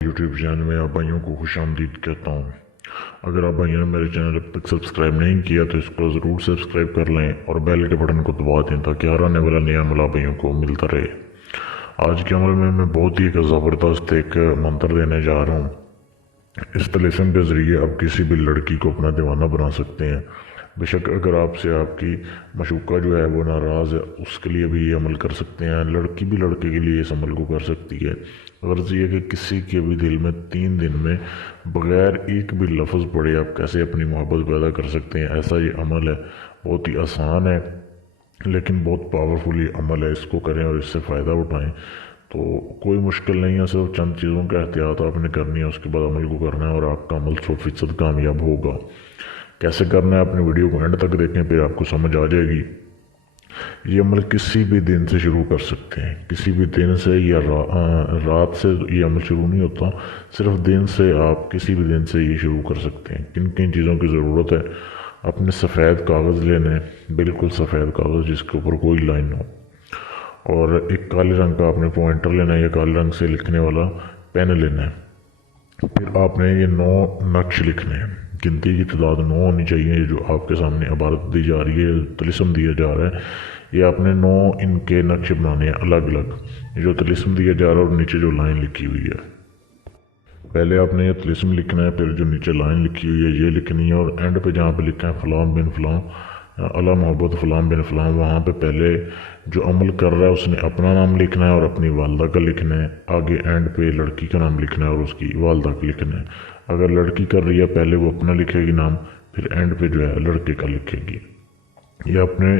YouTube channel में आप भाइयों को खुश आमदीद कहता हूँ। अगर आप भाइयों ने मेरे चैनल अब तक सब्सक्राइब नहीं किया तो इसको ज़रूर सब्सक्राइब कर लें और बेल के बटन को दबा दें ताकि हर आने वाला नया अमल आप भाइयों को मिलता रहे। आज के अमल में मैं बहुत ही एक ज़बरदस्त एक मंत्र देने जा रहा हूँ। इस तलिस्म के ज़रिए आप किसी भी लड़की को अपना दीवाना बना सकते हैं। बेशक अगर आपसे आपकी मशूका जो है वो नाराज़ है, उसके लिए भी ये अमल कर सकते हैं। लड़की भी लड़के के लिए इस अमल को कर सकती है। गर्ज ये कि किसी के भी दिल में 3 दिन में बग़ैर एक भी लफ्ज़ पढ़े आप कैसे अपनी मोहब्बत पैदा कर सकते हैं। ऐसा ये अमल है, बहुत ही आसान है लेकिन बहुत पावरफुल ये अमल है। इसको करें और इससे फ़ायदा उठाएं तो कोई मुश्किल नहीं है, सिर्फ चंद चीज़ों का एहतियात आपने करनी है, उसके बाद अमल को करना है और आपका अमल 100% कामयाब होगा। कैसे करना है अपनी वीडियो को एंड तक देखें, फिर आपको समझ आ जाएगी। ये अमल किसी भी दिन से शुरू कर सकते हैं, किसी भी दिन से या रात से ये अमल शुरू नहीं होता, सिर्फ दिन से आप किसी भी दिन से ये शुरू कर सकते हैं। किन किन चीज़ों की ज़रूरत है? अपने सफ़ेद कागज़ लेने हैं, बिल्कुल सफ़ेद कागज़ जिसके ऊपर कोई लाइन हो, और एक काले रंग का आपने पॉइंटर लेना है या काले रंग से लिखने वाला पेन लेना है। फिर आपने ये 9 नक्श लिखने हैं, गिनती की तादाद 9 होनी चाहिए। जो आपके सामने इबारत दी जा रही है, तलिस्म दिया जा रहा है, ये आपने 9 इनके नक्श बनाने हैं अलग अलग। ये जो तलिस्म दिया जा रहा है और नीचे जो लाइन लिखी हुई है, पहले आपने ये तलिस्म लिखना है, फिर जो नीचे लाइन लिखी हुई है ये लिखनी है, और एंड पे जहाँ पे लिखा है फ़लाँ बिन फ़लाँ अला मोहब्बत फ़लाँ बिन फ़लाँ, वहाँ पे पहले जो अमल कर रहा है उसने अपना नाम लिखना है और अपनी वालदा का लिखना है। आगे एंड पे लड़की का नाम लिखना है और उसकी वालदा का लिखना है। अगर लड़की कर रही है पहले वो अपना लिखेगी नाम, फिर एंड पे जो है लड़के का लिखेगी। ये अपने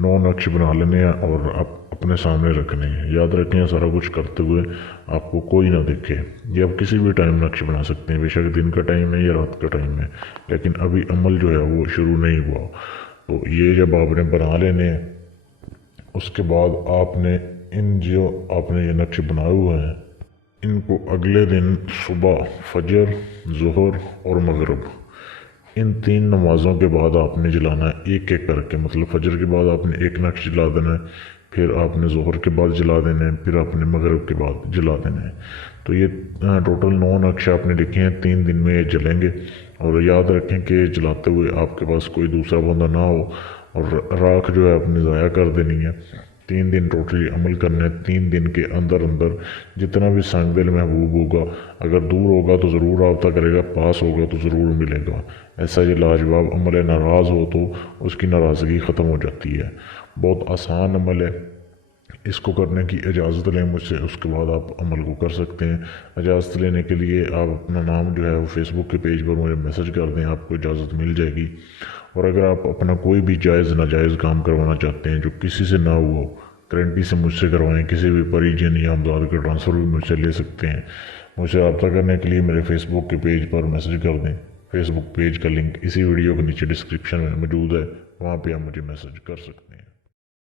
9 नक्श बना लेने हैं और आप अपने सामने रखने हैं। याद रखें सारा कुछ करते हुए आपको कोई ना देखे। ये आप किसी भी टाइम नक्श बना सकते हैं, बेशक दिन का टाइम है या रात का टाइम है, लेकिन अभी अमल जो है वो शुरू नहीं हुआ। तो ये जब आपने बना लेने हैं, उसके बाद आपने जो आपने ये नक्श बनाए हुए हैं इनको अगले दिन सुबह, फजर, ज़ोहर और मगरिब, इन 3 नमाज़ों के बाद आपने जलाना है एक एक करके। मतलब फजर के बाद आपने एक नक्श जला देना है, फिर आपने ज़ोहर के बाद जला देना है, फिर आपने मगरिब के बाद जला देना है। तो ये टोटल 9 नक्श आपने लिखे हैं, 3 दिन में ये जलेंगे। और याद रखें कि जलाते हुए आपके पास कोई दूसरा बंदा ना हो, और राख जो है अपनी ज़ाया कर देनी है। 3 दिन टोटली अमल करना है। 3 दिन के अंदर अंदर जितना भी संग दिल महबूब होगा, अगर दूर होगा तो ज़रूर रब्ता करेगा, पास होगा तो ज़रूर मिलेगा। ऐसा ये लाजवाब अमल है, नाराज़ हो तो उसकी नाराज़गी ख़त्म हो जाती है। बहुत आसान अमल है, इसको करने की इजाज़त लें मुझसे, उसके बाद आप अमल को कर सकते हैं। इजाज़त लेने के लिए आप अपना नाम जो है वो फेसबुक के पेज पर मुझे मैसेज कर दें, आपको इजाज़त मिल जाएगी। और अगर आप अपना कोई भी जायज़ नाजायज़ काम करवाना चाहते हैं जो किसी से ना हुआ, गारंटी से मुझसे करवाएं। किसी भी परिजन या हमदाद का ट्रांसफ़र भी मुझसे ले सकते हैं। मुझसे रब्ता करने के लिए मेरे फेसबुक के पेज पर मैसेज कर दें। फेसबुक पेज का लिंक इसी वीडियो के नीचे डिस्क्रिप्शन में मौजूद है, वहाँ पर आप मुझे मैसेज कर सकते हैं।